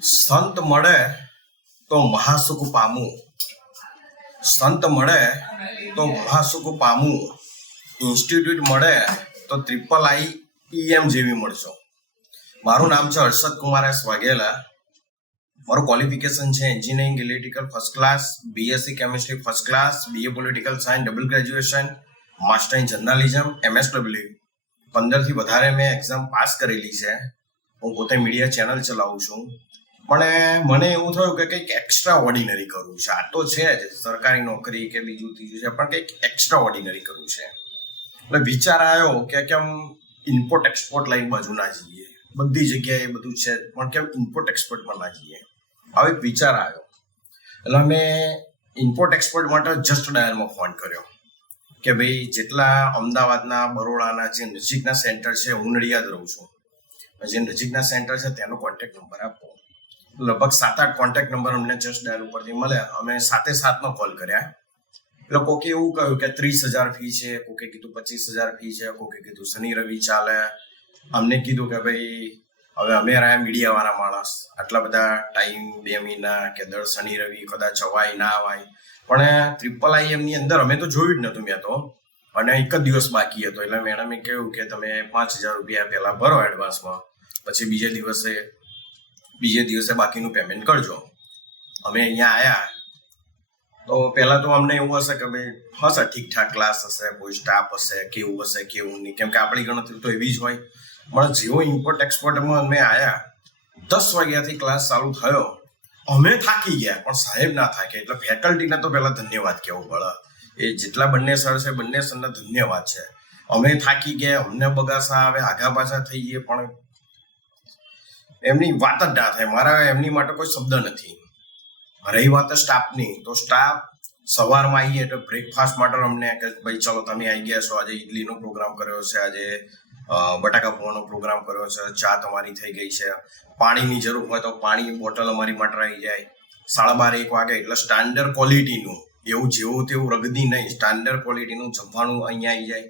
સંત મળે તો મહાસુખ પામવું, સંત મળે તો મહાસુખ પામવું, ઇન્સ્ટિટ્યૂટ મળે તો IIIEM જેવી મળશો. મારું નામ છે હર્ષદ કુમાર એસ વાઘેલા. મારું ક્વોલિફિકેશન છે engineering electrical first class, BSc chemistry first class, BA political science double graduation, master in journalism, MSW. 15 થી વધારે મેં એક્ઝામ પાસ કરેલી છે. હું પોતે મીડિયા ચેનલ ચલાવું છું, પણ મને એવું થયું કે કંઈક એક્સ્ટ્રા ઓર્ડિનરી કરવું છે. આ તો છે જ સરકારી નોકરી કે બીજું ત્રીજું છે, પણ કંઈક એક્સ્ટ્રા ઓર્ડિનરી કરવું છે. એટલે વિચાર આવ્યો કે કેમ ઇમ્પોર્ટ એક્સપોર્ટ લાઈન બાજુ ના જઈએ. બધી જગ્યાએ બધું છે, પણ કેમ ઇમ્પોર્ટ એક્સપોર્ટમાં ના જઈએ, આવો એક વિચાર આવ્યો. એટલે અમે ઇમ્પોર્ટ એક્સપોર્ટ માટે જસ્ટ ડાયલમાં ફોન કર્યો કે ભાઈ જેટલા અમદાવાદના, બરોડાના જે નજીકના સેન્ટર છે, હું નડિયાદ રહું છું, જે નજીકના સેન્ટર છે તેનો કોન્ટેક્ટ નંબર આપો. લગભગ 7-8 કોન્ટેક્ટ નંબર અમને જસ્ટ ડાયલ ઉપરથી મળ્યા. અમે 7-7 કોલ કર્યા. એટલે કોકે એવું કહ્યું કે 30,000 ફી છે, કોકે કીધું 25,000 ફી છે, કોકે કીધું શનિ રવિ ચાલે. અમને કીધું કે ભાઈ હવે અમે રહ્યા મીડિયા વાળા માણસ, આટલા બધા ટાઈમ 2 મહિના કે દર શનિ રવિ કદાચ અવાય ના અવાય. પણ IIIM ની અંદર અમે તો જોયું જ નતું મેં તો, અને એક જ દિવસ બાકી હતો. એટલે મેડમે કહ્યું કે તમે 5,000 રૂપિયા પહેલા ભરો એડવાન્સમાં, પછી બીજે દિવસે બાકીનું પેમેન્ટ કરજો. અમે અહીંયા આવ્યા તો પહેલા તો અમને એવું હશે કે ભાઈ હશે ઠીકઠાક ક્લાસ હશે, કોઈ સ્ટાફ હશે, કેવું હશે કેવું નહીં, કેમ કે આપણી ગણતરી તો એવી જ હોય. પણ જેવો ઇમ્પોર્ટ એક્સપોર્ટમાં અમે આવ્યા, 10 વાગ્યાથી ક્લાસ ચાલુ થયો. અમે થાકી ગયા, પણ સાહેબ ના થાકે. એટલે ફેકલ્ટીને તો પહેલા ધન્યવાદ કહેવું પડે. એ જેટલા બંને સર છે, બંને સરને ધન્યવાદ છે. અમે થાકી ગયા, અમને બગાસા આવે, આગા પાછા થઈ ગયે, પણ એમની વાત જ ના થાય. મારા એમની માટે કોઈ શબ્દ નથી. રહી વાત સ્ટાફની, તો સ્ટાફ સવારમાં આવીએ એટલે બ્રેકફાસ્ટ માટે અમને કે ભાઈ ચલો તમે આવી ગયા છો, આજે ઇડલીનો પ્રોગ્રામ કર્યો છે, આજે બટાકા પૌવાનો પ્રોગ્રામ કર્યો છે, ચા તમારી થઈ ગઈ છે, પાણીની જરૂર હોય તો પાણી બોટલ અમારી માટે આવી જાય. 12:30-1 વાગે એટલે સ્ટાન્ડર્ડ ક્વોલિટીનું, એવું જેવું તેવું રગદી નહીં, સ્ટાન્ડર્ડ ક્વોલિટીનું જમવાનું અહીંયા આવી જાય.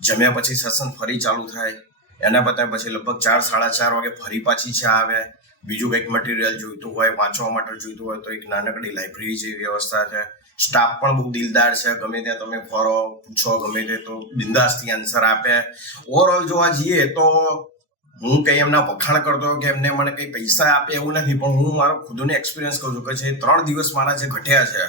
જમ્યા પછી સેશન ફરી ચાલુ થાય. એના પત્યા પછી લગભગ 4-4:30 વાગે ફરી પાછી ચા આવે. બીજું કંઈક મટીરિયલ જોઈતું હોય, વાંચવા માટે જોઈતું હોય તો એક નાનકડી લાઇબ્રેરી જેવી વ્યવસ્થા છે. સ્ટાફ પણ બહુ દિલદાર છે. ગમે ત્યાં તમે ફરો, પૂછો, ગમે તે તો બિંદાસથી આન્સર આપે. ઓવરઓલ જોવા જઈએ તો હું કંઈ એમના વખાણ કરતો કે એમને મને કંઈ પૈસા આપે એવું નથી, પણ હું મારો ખુદનો એક્સપિરિયન્સ કહું છું કે જે 3 દિવસ મારા જે ઘટ્યા છે,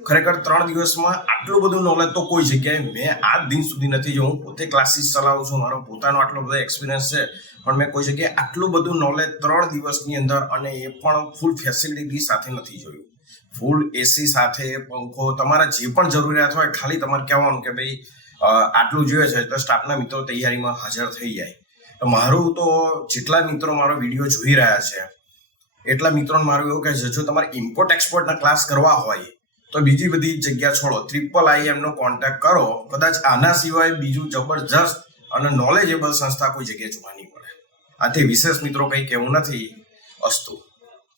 ખરેખર 3 દિવસમાં આટલું બધું નોલેજ તો કોઈ જગ્યાએ મેં આજ દિન સુધી નથી જોયું. હું પોતે ક્લાસીસ ચલાવું છું, મારો પોતાનો આટલો બધો એક્સપિરિયન્સ છે, પણ મેં કોઈ જગ્યાએ આટલું બધું નોલેજ 3 દિવસની અંદર, અને એ પણ ફૂલ ફેસિલિટી સાથે નથી જોયું. ફૂલ AC સાથે, પંખો, તમારા જે પણ જરૂરિયાત હોય ખાલી તમારે કહેવાનું કે ભાઈ આટલું જોઈએ છે, એટલે સ્ટાફના મિત્રો તૈયારીમાં હાજર થઈ જાય. મારું તો જેટલા મિત્રો મારો વિડીયો જોઈ રહ્યા છે એટલા મિત્રોને મારું એવું કહે છે, જો તમારે ઇમ્પોર્ટ એક્સપોર્ટના ક્લાસ કરવા હોય તો બીજી બધી જગ્યા છોડો, IIIM નો કોન્ટેક્ટ કરો. કદાચ આના સિવાય બીજું જબરજસ્ત અને નોલેજેબલ સંસ્થા કોઈ જગ્યાએ જોવા નહીં મળે. આથી વિશેષ મિત્રો કંઈ કહેવું નથી. અસ્તુ.